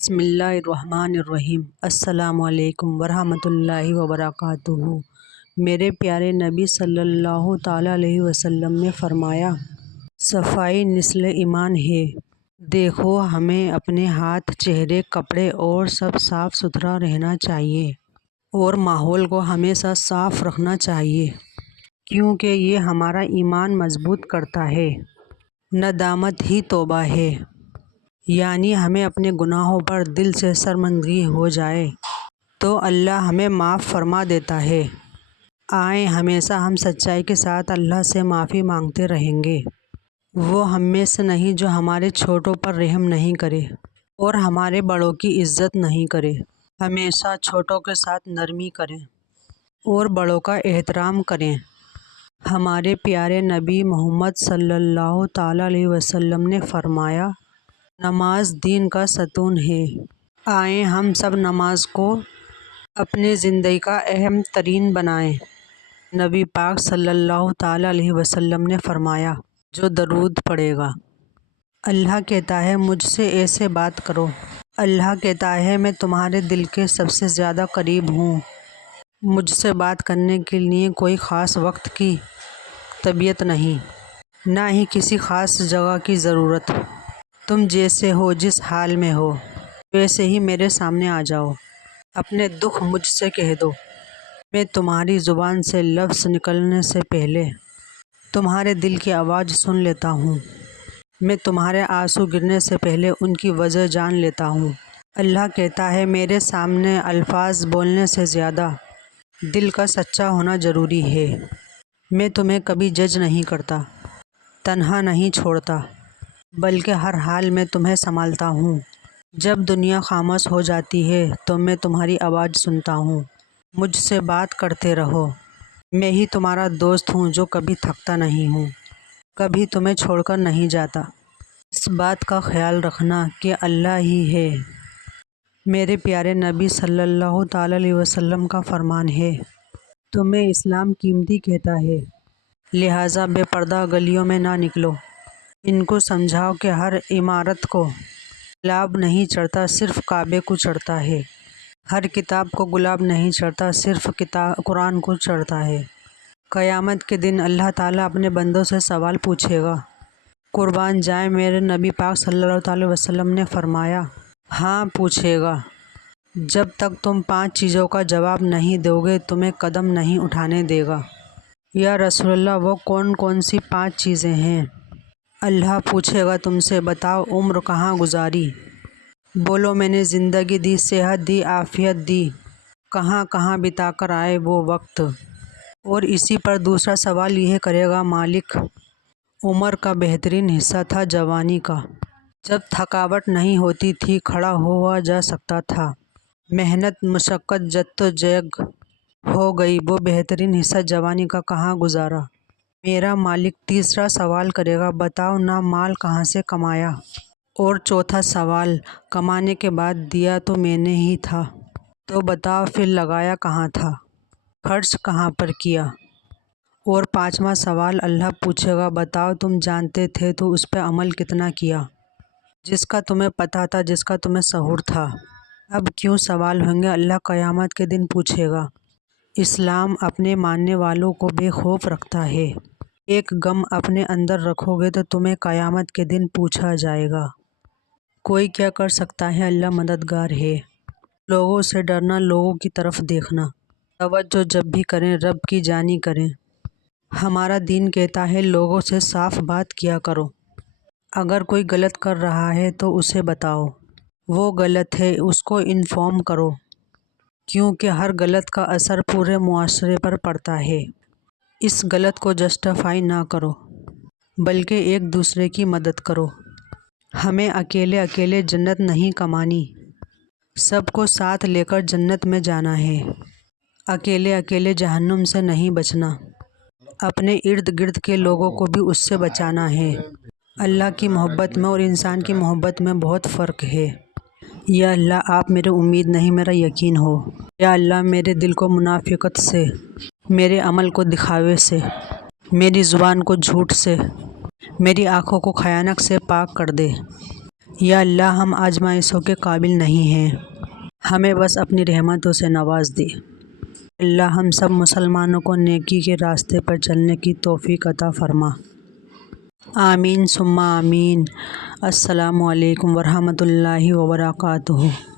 بسم اللہ الرحمن الرحیم۔ السلام علیکم ورحمۃ اللہ وبرکاتہ۔ میرے پیارے نبی صلی اللہ تعالیٰ علیہ وسلم نے فرمایا، صفائی نصف ایمان ہے۔ دیکھو، ہمیں اپنے ہاتھ، چہرے، کپڑے اور سب صاف ستھرا رہنا چاہیے اور ماحول کو ہمیشہ صاف رکھنا چاہیے، کیونکہ یہ ہمارا ایمان مضبوط کرتا ہے۔ ندامت ہی توبہ ہے، یعنی ہمیں اپنے گناہوں پر دل سے شرمندگی ہو جائے تو اللہ ہمیں معاف فرما دیتا ہے۔ آئیں ہمیشہ ہم سچائی کے ساتھ اللہ سے معافی مانگتے رہیں گے۔ وہ ہم میں سے نہیں جو ہمارے چھوٹوں پر رحم نہیں کرے اور ہمارے بڑوں کی عزت نہیں کرے۔ ہمیشہ چھوٹوں کے ساتھ نرمی کریں اور بڑوں کا احترام کریں۔ ہمارے پیارے نبی محمد صلی اللہ تعالیٰ علیہ وسلم نے فرمایا، نماز دین کا ستون ہے۔ آئیں ہم سب نماز کو اپنی زندگی کا اہم ترین بنائیں۔ نبی پاک صلی اللہ تعالیٰ علیہ وسلم نے فرمایا، جو درود پڑھے گا، اللہ کہتا ہے مجھ سے ایسے بات کرو۔ اللہ کہتا ہے میں تمہارے دل کے سب سے زیادہ قریب ہوں۔ مجھ سے بات کرنے کے لیے کوئی خاص وقت کی طبیعت نہیں، نہ ہی کسی خاص جگہ کی ضرورت۔ تم جیسے ہو، جس حال میں ہو، ویسے ہی میرے سامنے آ جاؤ۔ اپنے دکھ مجھ سے کہہ دو۔ میں تمہاری زبان سے لفظ نکلنے سے پہلے تمہارے دل کی آواز سن لیتا ہوں۔ میں تمہارے آنسو گرنے سے پہلے ان کی وجہ جان لیتا ہوں۔ اللہ کہتا ہے میرے سامنے الفاظ بولنے سے زیادہ دل کا سچا ہونا ضروری ہے۔ میں تمہیں کبھی جج نہیں کرتا، تنہا نہیں چھوڑتا، بلکہ ہر حال میں تمہیں سنبھالتا ہوں۔ جب دنیا خاموش ہو جاتی ہے تو میں تمہاری آواز سنتا ہوں۔ مجھ سے بات کرتے رہو۔ میں ہی تمہارا دوست ہوں جو کبھی تھکتا نہیں ہوں، کبھی تمہیں چھوڑ کر نہیں جاتا۔ اس بات کا خیال رکھنا کہ اللہ ہی ہے۔ میرے پیارے نبی صلی اللہ تعالیٰ علیہ وسلم کا فرمان ہے، تمہیں اسلام قیمتی کہتا ہے، لہٰذا بے پردہ گلیوں میں نہ نکلو۔ ان کو سمجھاؤ کہ ہر عمارت کو گلاب نہیں چڑھتا، صرف کعبے کو چڑھتا ہے۔ ہر کتاب کو گلاب نہیں چڑھتا، صرف قرآن کو چڑھتا ہے۔ قیامت کے دن اللہ تعالیٰ اپنے بندوں سے سوال پوچھے گا۔ قربان جائیں، میرے نبی پاک صلی اللہ تعالیٰ وسلم نے فرمایا، ہاں پوچھے گا۔ جب تک تم 5 چیزوں کا جواب نہیں دو گے تمہیں قدم نہیں اٹھانے دے گا۔ یا رسول اللہ، وہ کون کون سی 5 چیزیں ہیں؟ اللہ پوچھے گا تم سے، بتاؤ عمر کہاں گزاری؟ بولو میں نے زندگی دی، صحت دی، عافیت دی، کہاں کہاں بتا کر آئے وہ وقت؟ اور اسی پر دوسرا سوال یہ کرے گا، مالک عمر کا بہترین حصہ تھا جوانی کا، جب تھکاوٹ نہیں ہوتی تھی، کھڑا ہوا جا سکتا تھا، محنت مشقت جدوجہد ہو گئی، وہ بہترین حصہ جوانی کا کہاں گزارا؟ میرا مالک تیسرا سوال کرے گا، بتاؤ نا مال کہاں سے کمایا؟ اور چوتھا سوال، کمانے کے بعد دیا تو میں نے ہی تھا، تو بتاؤ پھر لگایا کہاں تھا، خرچ کہاں پر کیا؟ اور پانچواں سوال اللہ پوچھے گا، بتاؤ تم جانتے تھے تو اس پہ عمل کتنا کیا؟ جس کا تمہیں پتہ تھا، جس کا تمہیں شعور تھا۔ اب کیوں سوال ہوں گے؟ اللہ قیامت کے دن پوچھے گا۔ اسلام اپنے ماننے والوں کو بے خوف رکھتا ہے۔ ایک غم اپنے اندر رکھو گے تو تمہیں قیامت کے دن پوچھا جائے گا۔ کوئی کیا کر سکتا ہے؟ اللہ مددگار ہے۔ لوگوں سے ڈرنا، لوگوں کی طرف دیکھنا، توجہ جب بھی کریں رب کی جانی کریں۔ ہمارا دین کہتا ہے لوگوں سے صاف بات کیا کرو۔ اگر کوئی غلط کر رہا ہے تو اسے بتاؤ وہ غلط ہے، اس کو انفارم کرو، کیونکہ ہر غلط کا اثر پورے معاشرے پر پڑتا ہے۔ اس غلط کو جسٹیفائی نہ کرو، بلکہ ایک دوسرے کی مدد کرو۔ ہمیں اکیلے اکیلے جنت نہیں کمانی، سب کو ساتھ لے کر جنت میں جانا ہے۔ اکیلے اکیلے جہنم سے نہیں بچنا، اپنے ارد گرد کے لوگوں کو بھی اس سے بچانا ہے۔ اللہ کی محبت میں اور انسان کی محبت میں بہت فرق ہے۔ یا اللہ، آپ میرے امید نہیں میرا یقین ہو۔ یا اللہ، میرے دل کو منافقت سے، میرے عمل کو دکھاوے سے، میری زبان کو جھوٹ سے، میری آنکھوں کو خیانت سے پاک کر دے۔ یا اللہ ہم آزمائشوں کے قابل نہیں ہیں، ہمیں بس اپنی رحمتوں سے نواز دے۔ اللہ ہم سب مسلمانوں کو نیکی کے راستے پر چلنے کی توفیق عطا فرما۔ آمین ثم آمین۔ السلام علیکم ورحمۃ اللہ وبرکاتہ۔